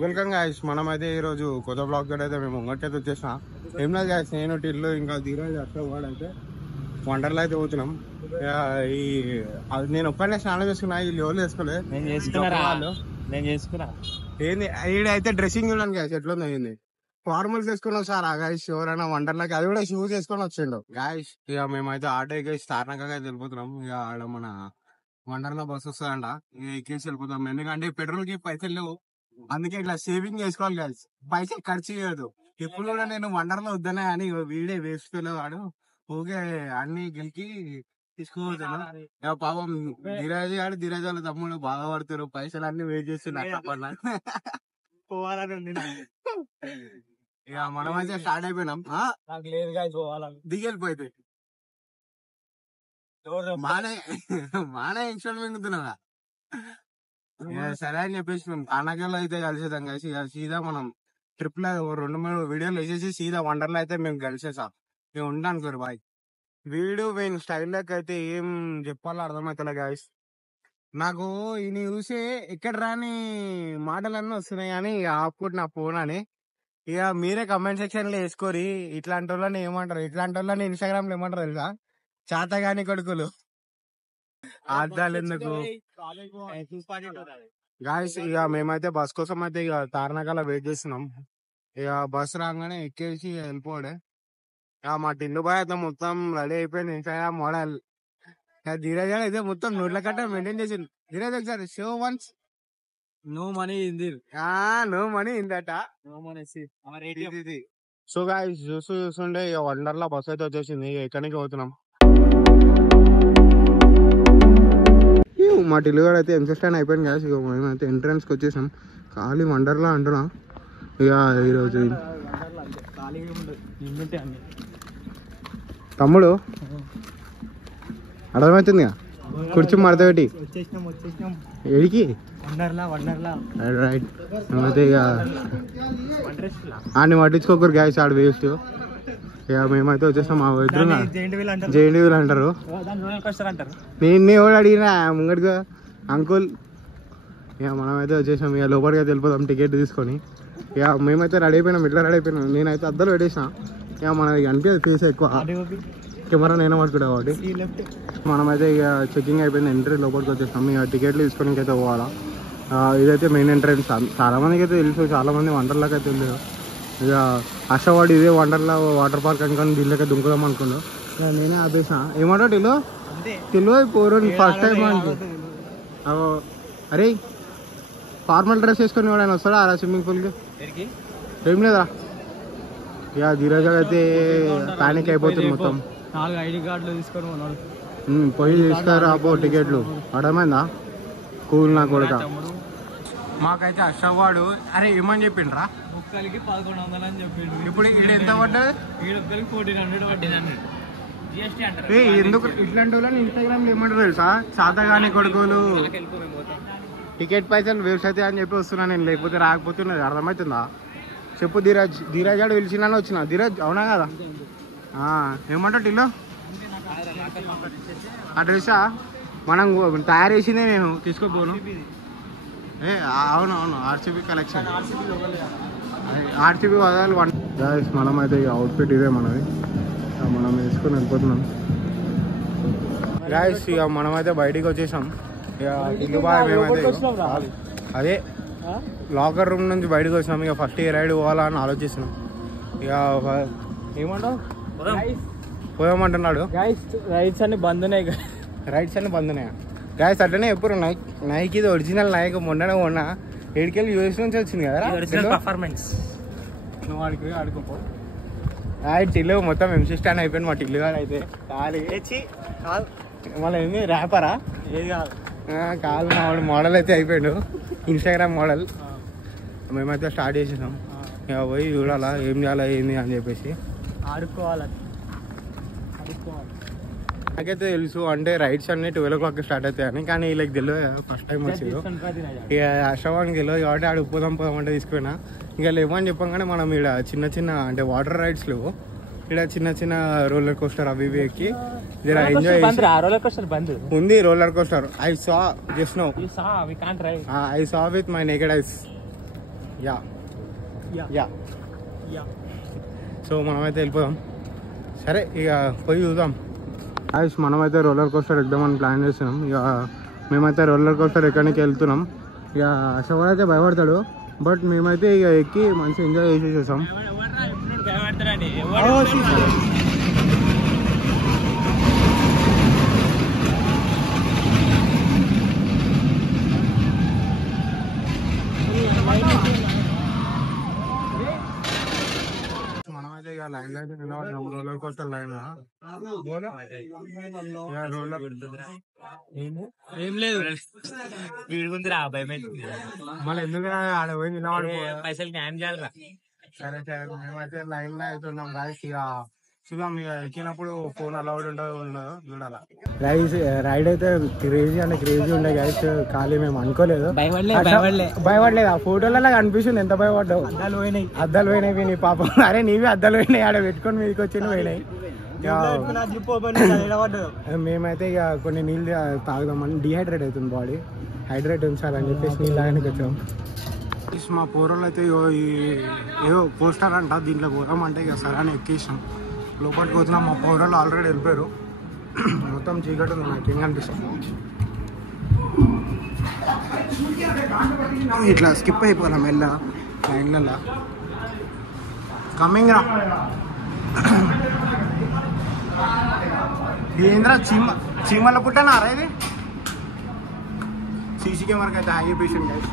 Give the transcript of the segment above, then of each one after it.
Welcome guys, మనమైతే ఈరోజు కొత్త బ్లాగ్ తోటి అయితే మేము ముంగట్టయితే వచ్చేసిన. ఏం లేదు గాయ్స్, నేను టిల్లు ఇంకా ధీరజ్ అక్కడ అయితే వండర్లో అయితే పోతున్నాం. నేను ఒక్కనే స్నానం చేసుకున్నా, వీళ్ళు ఎవరు వేసుకోలేదు. నేను చేసుకున్నా ఏంది ఈడైతే డ్రెస్సింగ్ చూడండి గాయస్ ఎట్లుంది. అయింది ఫార్మల్స్ వేసుకుని వస్తారా గాయస్ ఎవరైనా వండర్లకి, అది కూడా షూస్ వేసుకొని వచ్చిండు గాయస్. ఇక మేమైతే ఆటో ఎక్కేసి తార్నాక అయితే వెళ్ళిపోతున్నాం. ఇక ఆడ మన వండర్లో బస్ వస్తుందంట, ఇక ఎక్కేసి వెళ్ళిపోతాం. ఎందుకంటే పెట్రోల్ కి పైసలు లేవు, అందుకే ఇట్లా సేవింగ్ చేసుకోవాలి గాయస్. పైసలు ఖర్చు చేయదు. ఇప్పుడు కూడా నేను వండర్లో వద్దనే అని వీడే వేసుకోలేవాడు, ఊగే అన్ని గెలికి తీసుకోవద్దాను. పాపం ధీరజ్ వాళ్ళ తమ్ముడు బాగా పడుతారు, పైసలు అన్ని వేస్ట్ చేస్తున్నారు. పోవాలని ఇక మనమైతే స్టార్ట్ అయిపోయినాం. నాకు లేదు గాయస్ పోవాలని దిగెళ్ళిపోయింది మానే ఇన్స్టాల్ మింగుతున్నావా? సరే అని చెప్పేసి మేము తానాకల్లో అయితే కలిసేద్దాం కలిసి. ఇక సీదా మనం ట్రిప్ లో 2-3 వీడియోలు వేసేసి సీదా వండర్లో అయితే మేము కలిసేసాం. మేము ఉంటాను సార్ బాయ్. వీడియో పోయిన స్టైల్లోకి అయితే ఏం చెప్పాలో అర్థమవుతలే గాయస్. నాకు ఈయన చూసి ఎక్కడ రాని మాటలన్నీ వస్తున్నాయి కానీ ఇక ఆపుకుంటు నా ఫోన్ అని. ఇక మీరే కమెంట్ సెక్షన్ లో వేసుకోరి ఇట్లాంటి వాళ్ళని ఏమంటారు, ఇట్లాంటి వాళ్ళని ఇన్స్టాగ్రామ్ లో ఏమంటారు తెలుసా? చాతగాని కొడుకులు. అర్థాలు ఎందుకు గాయస్. ఇక మేమైతే బస్ కోసం అయితే ఇక తార్నాకలో వెయిట్ చేస్తున్నాం. ఇక బస్ రాగానే ఎక్కేసి వెళ్ళిపోడే. ఇక మా టిల్లు బాయ్ అయితే మొత్తం రెడీ అయిపోయింది. Instagram model. ధీరజ్ అయితే మొత్తం నోట్ల కట్ట మెయింటైన్ చేసింది. ధీరజ్ ఒకసారి షో వన్స్. నో మనీ ఇంది నో మనీ ఇందట. సో గాయస్ చూస్తుండే ఇక వండర్లా బస్ అయితే వచ్చేసింది. ఎక్కడికి పోతున్నాం. మా టిల్లు గారు అయితే ఎంత స్టాండ్ అయిపోయింది గాయస్. ఇక మేమైతే ఎంట్రన్స్ కి వచ్చేసాం. ఖాళీ వండర్లా అంటున్నా. ఇక ఈరోజు తమ్ముడు అర్థమవుతుంది కుర్చీ మడత పెట్టి ఎడికి రైట్. మేమైతే ఇక ఆడిని పట్టించుకోకరు గ్యాస్, ఆడు వేస్ట్. ఇక మేమైతే వచ్చేస్తాం. మా ఎదురుగా జేఎన్టీ వీల్ అంటారు. నేను ఎవడు అడిగినా ముంగడిగా అంకుల్. ఇక మనమైతే వచ్చేసాం. ఇక లోపలికి అయితే వెళ్ళిపోతాం టికెట్ తీసుకొని. ఇక మేమైతే రెడీ అయిపోయినాం. ఇట్లా రెడీ అయిపోయినాం. నేనైతే అద్దలు పెట్టేసిన. ఇక మనకి అనిపించదు ఫేస్ ఎక్కువ, కెమెరా నేనే పట్టుకుంటా కాబట్టి. మనమైతే ఇక చెకింగ్ అయిపోయింది, ఎంట్రీ లోపలికి వచ్చేస్తాం. ఇక టికెట్లు తీసుకోవడానికి అయితే పోవాలా. ఇదైతే మెయిన్ ఎంట్రన్స్. చాలా మందికి అయితే తెలుసు, చాలా మంది వండర్లాకి అయితే తెలియదు. ఇక ఆశవాడు ఇదే వండర్లా వాటర్ పార్క్ అనుకోని దీనిలోకి దుంకుదాం అనుకున్నాను. ఇక నేనే ఆపేసిన. ఏమంటావు టిల్లు? టిల్లు పోరు ఫస్ట్ టైం అంటే. అరే ఫార్మల్ డ్రెస్ వేసుకొని వాడు ఆయన వస్తాడా అలా స్విమ్మింగ్ పూల్కి? ఏం లేదా. ఇక ధీరజ్ అయితే ప్యానిక్ అయిపోతుంది మొత్తం. 4 ఐడి కార్డులు తీసుకొని పోయి తీసుకురా పో టికెట్లు. అర్థమైందా? కూల్ నా కొడుక. మాకైతే అశవాడు అరే ఏమని చెప్పిండ్రా? ఒక్కరికి 1100 అని చెప్పిండు. ఇప్పుడు ఇక్కడ ఎంత పడ్డది? 1400 పడ్డది. ఎందుకు ఇట్లాంటి వాళ్ళని ఇన్స్టాగ్రామ్ లో ఏమంటారు తెలుసా? చాతగాని కొడుకులు టికెట్ పైసలు వేస్ట్ అవుతాయి అని చెప్పి వస్తున్నా నేను, లేకపోతే రాకపోతున్నది. అర్థమవుతుందా? చెప్పు ధీరజ్. ధీరజ్ ఆడు పిలిచినాను వచ్చిన. ధీరజ్ అవునా కదా? ఏమంటావు టిల్లు? ఆ డ్రెస్సా మనం తయారు చేసిందే, నేను తీసుకోపోను. అవునవును ఆర్సీబీ కలెక్షన్. ఆర్సీబీ వదాలి. మనమైతే ఇక అవుట్ఫిట్ ఇదే మనది. మనం వేసుకొని వెళ్ళిపోతున్నాం గాయస్. ఇక మనమైతే బయటికి వచ్చేసాం. ఇక ఇల్లు బాగా మేమైతే అదే లాకర్ రూమ్ నుంచి బయటకు వచ్చినాం. ఇక ఫస్ట్ ఏ రైడ్ పోవాలా అని ఆలోచిస్తున్నాం. ఇక ఏమంటావు? పోయామంటున్నాడు. రైడ్స్ అన్ని బంద్ ఉన్నాయి. రైడ్స్ అన్ని బంద్ ఉన్నాయా గాయస్? అట్లనే ఎప్పుడు నైక్ ఇది ఒరిజినల్ నైక్. మొన్ననే కొన్నా. 7 యూఎస్ నుంచి వచ్చింది కదా పర్ఫార్మెన్స్. నువ్వు ఆడికి ఆడుకోపో. టిల్లు మొత్తం ఎంసీ స్టాండ్ అయిపోయింది మా టిల్లు గారు అయితే. ఖాళీ మళ్ళీ ఏంది ర్యాపరా? ఏది కాదు కాదు వాడు మోడల్ అయితే అయిపోయాడు, ఇన్స్టాగ్రామ్ మోడల్. మేమైతే స్టార్ట్ చేసేసాం. ఇక పోయి చూడాలా ఏం చేయాలా ఏంది అని చెప్పేసి ఆడుకోవాలి. నాకైతే తెలుసు అంటే రైడ్స్ అన్ని 12 o'clock స్టార్ట్ అవుతాయని, కానీ వీళ్ళకి తెలియదు. ఫస్ట్ టైం వచ్చింది. ఇక అశ్వానికి తెలియదు కాబట్టి ఆడు పోదాం అంటే తీసుకుపోయినా. ఇంకా లేవని చెప్పగానే మనం ఇక్కడ చిన్న చిన్న అంటే వాటర్ రైడ్స్ లేవు, ఇక్కడ చిన్న చిన్న రోలర్ కోస్టర్ అవి ఇవి ఎక్కి జర ఎంజాయ్ ఉంది. Roller coaster I saw just now. I saw with my naked eyes. Yeah yeah yeah yeah so మనమైతే వెళ్ళిపోదాం. సరే ఇక పోయి చూద్దాం. గాయ్స్ మనమైతే రోలర్ కోస్టర్ ఎక్కుదామని ప్లాన్ చేస్తున్నాం. ఇక మేమైతే రోలర్ కోస్టర్ ఎక్కడికి వెళ్తున్నాం. ఇక అశోక్ అయితే భయపడతాడు, బట్ మేమైతే ఇక ఎక్కి మంచిగా ఎంజాయ్ చేసేసాం. మనమైతే ఇక లైన్ అయితే నిలబడినాం, రోలర్ కోస్టర్ లైన్. ఏం లేదు వీడి గురించి రా భయం మళ్ళీ ఎందుకు ఆడ పోయి నిలబడి పైసలు న్యాయం చేయాలరా. సరే సరే మేమైతే లైన్ లో అవుతున్నాం గాయస్. ఇక చూద్దాం, ఇక ఎక్కినప్పుడు ఫోన్ అలౌడ్ ఉండదో చూడాలా. రైడ్ అయితే క్రేజీ అంటే క్రేజీ ఉండే గాయస్. ఖాళీ మేము అనుకోలేదు, భయపడలేదు. ఆ ఫోటోలలో కనిపిస్తుంది ఎంత భయపడ్డావు. అద్దాలు పోయినాయి నీ పాపం. అరే నీవి అద్దాలు పోయినాయి, ఆడ పెట్టుకొని మీదకి వచ్చి పోయినాయి. మేమైతే ఇక కొన్ని నీళ్ళు తాగుదామని, డిహైడ్రేట్ అవుతుంది బాడీ, హైడ్రేట్ ఉంచాలని చెప్పేసి నీళ్ళు తాగడానికి వచ్చాం. మా పూర్వలు అయితే ఏదో పోస్టర్ అంట, దీంట్లో పోదామంటే ఇక సరే అని ఎక్కేసాం. లోపలికి వచ్చినాం, మా పూర్వలు ఆల్రెడీ వెళ్ళిపోయారు. మొత్తం చీకటి ఉంది, నాకు ఏం కనిపిస్తుంది. ఇట్లా స్కిప్ అయిపోయినాం మెల్ల లైన్లలో. కమింగ్ రా ఏంద్రా చీమల పుట్టనారా ఇది. సీసీ కెమెరాకి అయితే హై పేషెంట్ గైస్.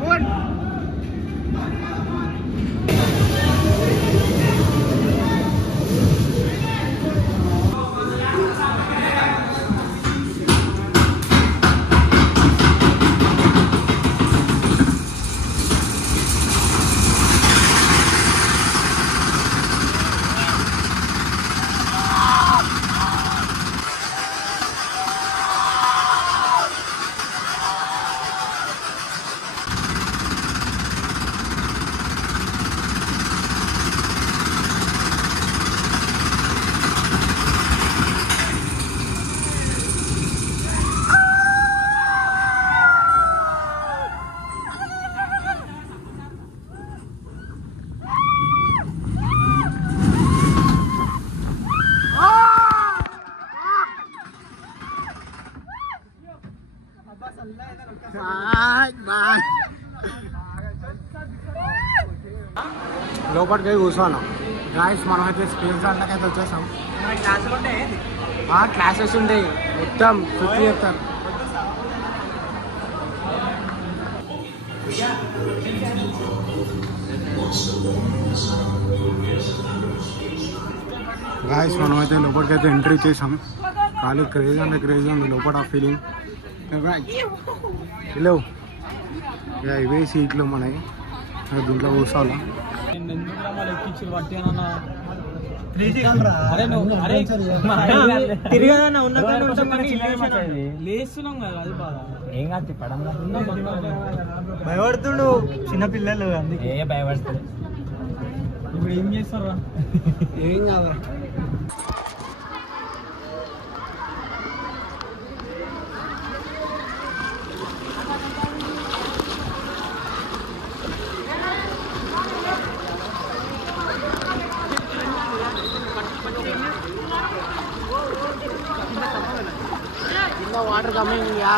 ఫోన్ లోపలికి కూర్చోను గాయస్. మనమైతే స్పేస్ దాంట్లోకైతే వచ్చేసాం. క్లాసెస్ ఉంటాయి, మొత్తం ఫిఫ్టీ చెప్తాను. గాయస్ మనమైతే లోపలికైతే ఎంట్రీ చేసాం. ఖాళీ క్రేజ్ అంటే క్రేజ్ ఉంది లోపల ఫీలింగ్. హలో ఇవే సీట్లు మనకి, దీంట్లో కూర్చోవాలా. భయపడుతుండు చిన్నపిల్లలు, అందుకే భయపడుతుంది. ఇప్పుడు ఏం చేస్తారా? ఏం కాదు. Water coming yeah.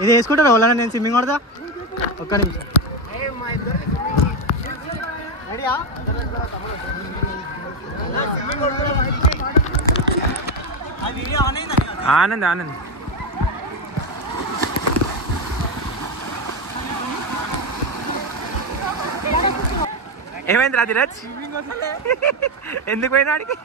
ఇది వేసుకుంటారు వాళ్ళ నేను స్విమ్మింగ్ కొడతా ఒక్క నిమిషం ఆనంద్ ఆనంద్ ఏమైంది రాధిరాజ్ ఎందుకు పోయినాడికి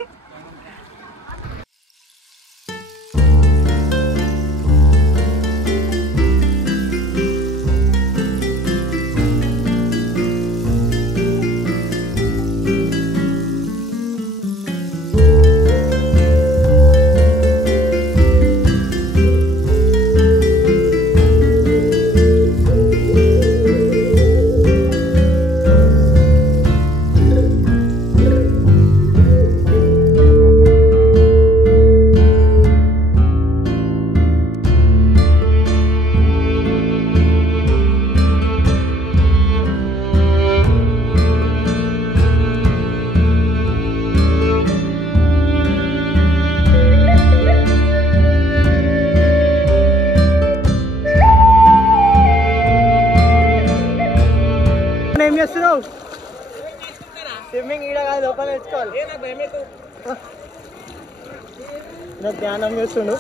ఏం చేస్తున్నావు స్విమ్మింగ్ ఈడ కాదు లోపల నేర్చుకోవాలి నాకు ధ్యానం చేస్తుండు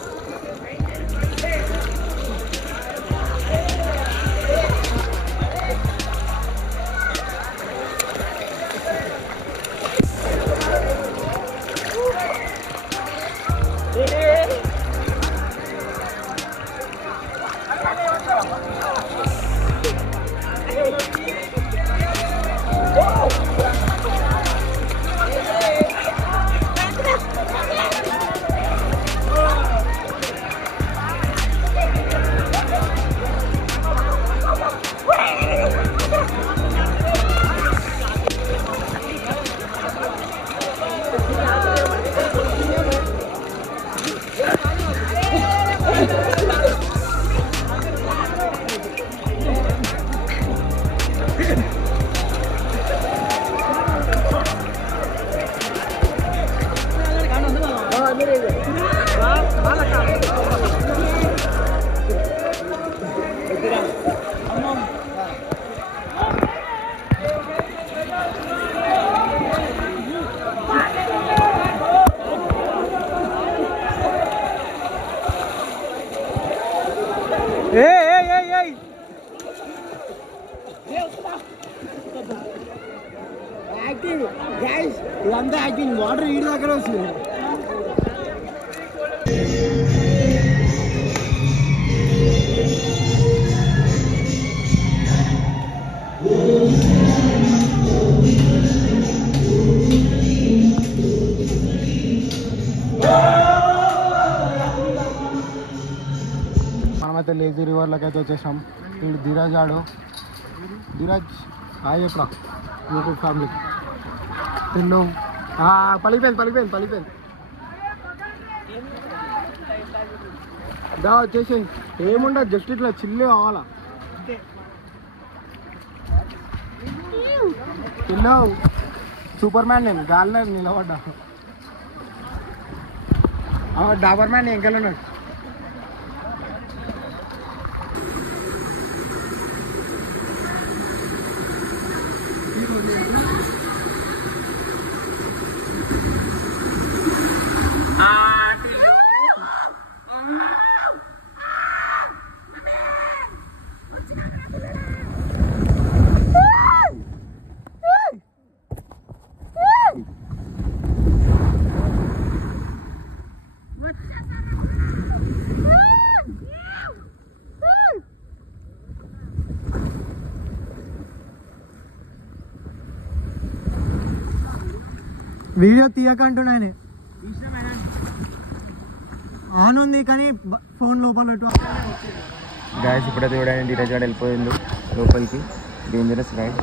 యాక్టింగ్ గైస్ ఇదంతా యాక్టింగ్ వాటర్ ఈడి దగ్గర వస్తుంది మనమైతే లేజీ రివర్లోకి అయితే వచ్చేసాం వీడు ధీరాజ్ ఆడు ధీరాజ్ హాయ్ చెప్పరా యూట్యూబ్ ఫ్యామిలీ తిన్నాం పలిపోయింది దా వచ్చేసి ఏముండదు జస్ట్ ఇట్లా చిల్లు కావాలా తిన్నావు సూపర్ మ్యాన్ నేను గాల్లో నిలబడ్డా డాబర్ మ్యాన్ ఎంకెళ్ళన్నాడు వీడియో తీయకంటున్నాను ఆన్ ఉంది కానీ ఫోన్ లోపల పెట్టు గాయస్ ఇప్పుడైతే చూడండి ధీరజ్ గారు వెళ్ళిపోయిండు లోపలికి డేంజరస్ రైడ్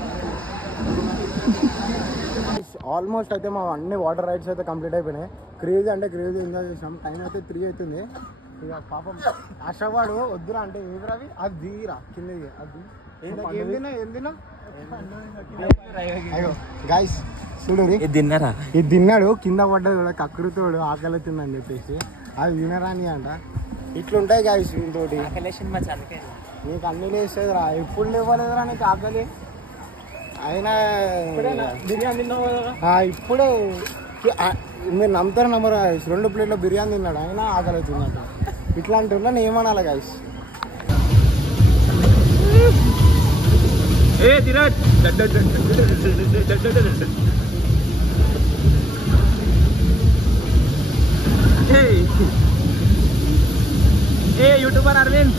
ఆల్మోస్ట్ అయితే మా అన్ని వాటర్ రైడ్స్ అయితే కంప్లీట్ అయిపోయినాయి క్రేజీ అంటే క్రేజీ ఎంజాయ్ చేసాం టైం అయితే 3 అవుతుంది ఇక పాపం ఆశవాడు వద్దురా అంటే ఏదిరా అవి అది దిగిరా కిందకి అది ఏం తిన్నా అయ్యో గాయస్ చూడు ఇది తిన్నాడు కింద పడ్డది కూడా కక్కురుతోడు ఆకలి తిందని చెప్పేసి అది వినరాని అంట. ఇట్లుంటాయి గాయస్ ఇంతోటి. నీకు అన్ని లేస్తుంది రా, ఎప్పుడు లేవలేదురా నీకు ఆకలి. అయినా బిర్యానీ ఇప్పుడే మీరు నమ్ముతారు నమ్మరు గాయస్, 2 ప్లేట్ల బిర్యానీ తిన్నాడు అయినా ఆకలి అవుతుందంట. ఇట్లాంటి వాళ్ళని ఏమనాలి గాయస్. యూట్యూబర్ అరవింద్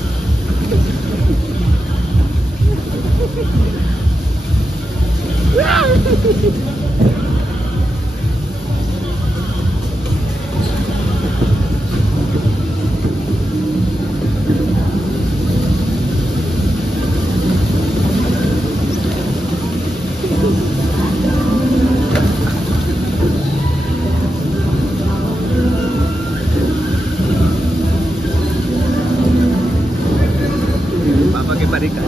पापा के परी का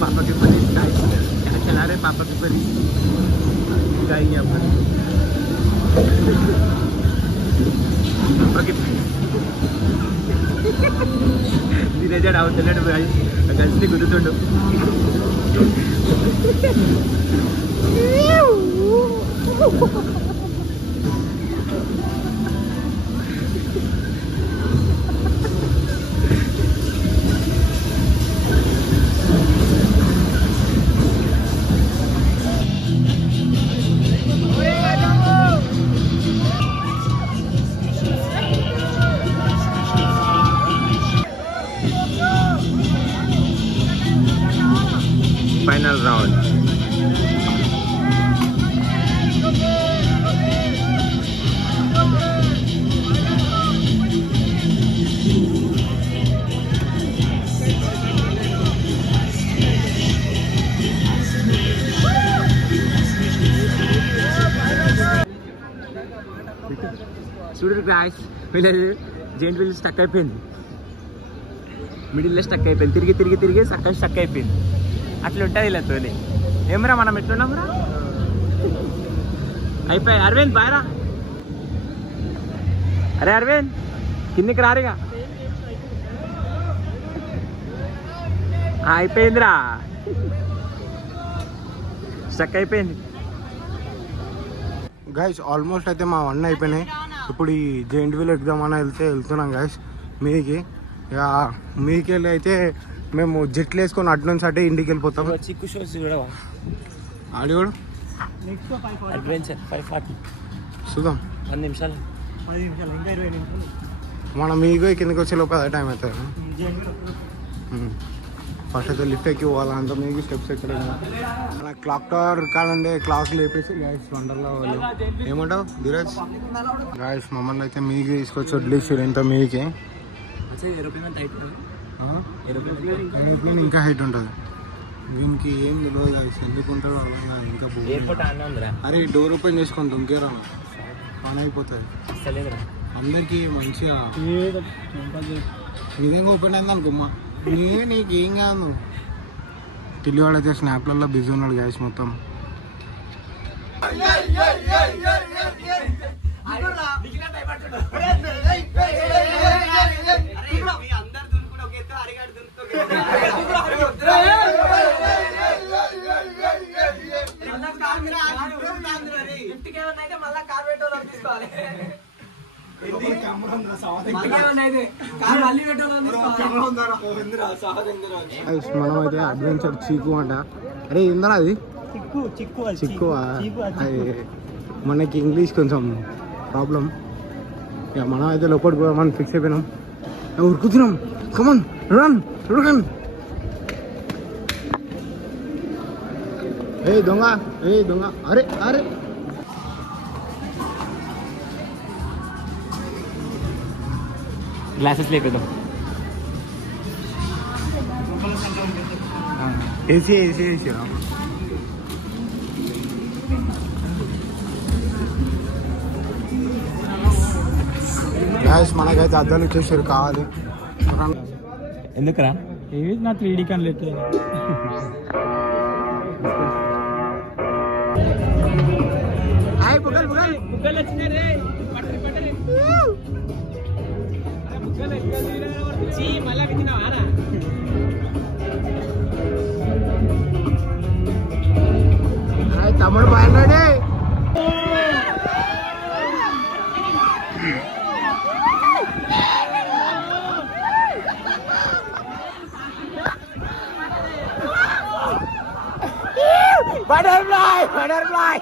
पापा के परी क्या चला रहे पापा के परी गाएंगे अपन पापा के धीरे जड़ అవుతున్నాడు भाई గల్సి గుర్తుండు Final round. చూడరు గాయ్స్, వీళ్ళు జెయింట్ వీల్ స్టక్ అయిపోయింది, మిడిల్లో స్టక్ అయిపోయింది, తిరిగి తిరిగి తిరిగి స్టక్ అయిపోయింది. అట్లా ఉంటుంది వీళ్ళతో. ఏమరా మనం ఎట్లున్నాంరా? అయిపోయి అరవింద్ బాయరా. అరే అరవింద్ కిందికి రారిగా. అయిపోయిందిరా, స్టక్ అయిపోయింది. గైస్ ఆల్మోస్ట్ అయితే మా వన్ అయిపోయినాయి. ఇప్పుడు ఈ జెయింట్ వీల్ ఎగ్జామ్ వెళ్తున్నాం గైస్ మీదికి. ఇక మీదికి వెళ్ళి అయితే మేము జెట్లు వేసుకొని అటు నుంచి అంటే ఇంటికి వెళ్ళిపోతాం. చిక్కు షోస్ కూడా ఆడి కూడా అడ్వెంచర్ 540 చూద్దాం. 10 నిమిషాలు ఇంకా 20 నిమిషాలు మనం మీకు కిందకి వచ్చే లోపు అదే టైం అవుతుంది. ఫస్ట్ అయితే లిఫ్ట్ ఎక్కి పోవాలి, అంత మీకు స్టెప్స్ ఎక్కడ మన క్లాక్ టవర్ కాదండి. క్లాక్ లేపేసి గాయస్ వండర్లో ఏమంటావు ధీరజ్? గాయస్ మమ్మల్ని అయితే మీకు తీసుకొచ్చి వదిలేసారు ఎంత మీకే. ఏరోప్లేన్ ఇంకా హైట్ ఉంటుంది, దీనికి ఏం తెలియదు గాయస్, ఎందుకు ఉంటాడో అలా ఇంకా. అరే డోర్ ఓపెన్ చేసుకొని దుంకేరా ఆన్ అయిపోతుంది అందరికి మంచిగా. నిజంగా ఓపెన్ అయింది అనుకోమ్మా, నీకు ఏం కాదు. తెలివాడైతే స్నాప్లలో బిజీ ఉన్నాడు గాయస్ మొత్తం. మనమైతే అడ్వెంచర్ చీకు అంట. అరే ఏందన్నా అది? చిక్కువా? మనకి ఇంగ్లీష్ కొంచెం ప్రాబ్లం. ఇక మనం అయితే లోపలికి కూడా మనం ఫిక్స్ అయిపోయినాం, ఉరుకుతున్నాం. Come on run run. ఏ దొంగ, ఏ దొంగ. అరే అరే గ్లాసెస్ లేపేద్దాం. AC AC AC. గ్యాస్ మనకైతే అద్దాలు ఇచ్చేసారు, కావాలి. ఎందుకురా? ఏవి నా 3D కన్లెట్. బుగ్గలు వచ్చినాయి రే. తమ్ముడు బాగున్నాడే. బటర్ఫ్లై బటర్ఫ్లై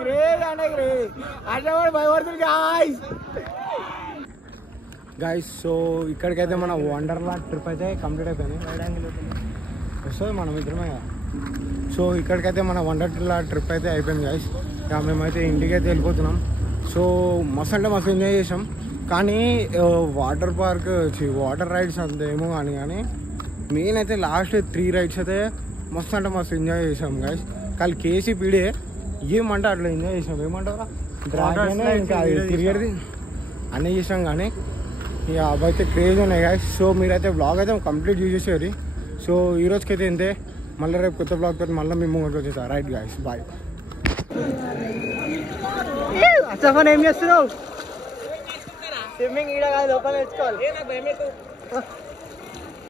గ్రేట్ అంటే గ్రేట్ అంటే వాడు భయపడుతుంది గాయస్. సో ఇక్కడికైతే మన వండర్లా ట్రిప్ అయితే కంప్లీట్ అయిపోయింది. వస్తుంది మనం ఇద్దరమే కదా. సో ఇక్కడికైతే మన వండర్లా ట్రిప్ అయితే అయిపోయింది గాయస్. ఇక మేమైతే ఇంటికైతే వెళ్ళిపోతున్నాం. సో మస్తు అంటే మస్తు ఎంజాయ్ చేసాం. కానీ వాటర్ పార్క్ వాటర్ రైడ్స్ అంత ఏమో కానీ మెయిన్ అయితే లాస్ట్ 3 రైడ్స్ అయితే మస్తు అంటే మస్తు ఎంజాయ్ చేసాం గాయస్. కానీ కేసీపీడే ఏమంటే అట్లా ఎంజాయ్ చేసాం. ఏమంటారా ఇంకా తిరిగేది అన్నీ చేసాం. కానీ ఇక అవైతే క్రేజ్ ఉన్నాయి గాయస్. సో మీరైతే బ్లాగ్ అయితే కంప్లీట్ చూసేసేది. సో ఈ రోజుకైతే ఇంతే. మళ్ళీ రేపు కొత్త బ్లాగ్ పెట్టి మళ్ళీ మేము ముంగడికి వచ్చేసాం. Right guys, bye. అసలు ఏం చేస్తున్నావు? స్విమ్మింగ్ ఈడ కాదు, లోపల నేర్చుకోవాలి.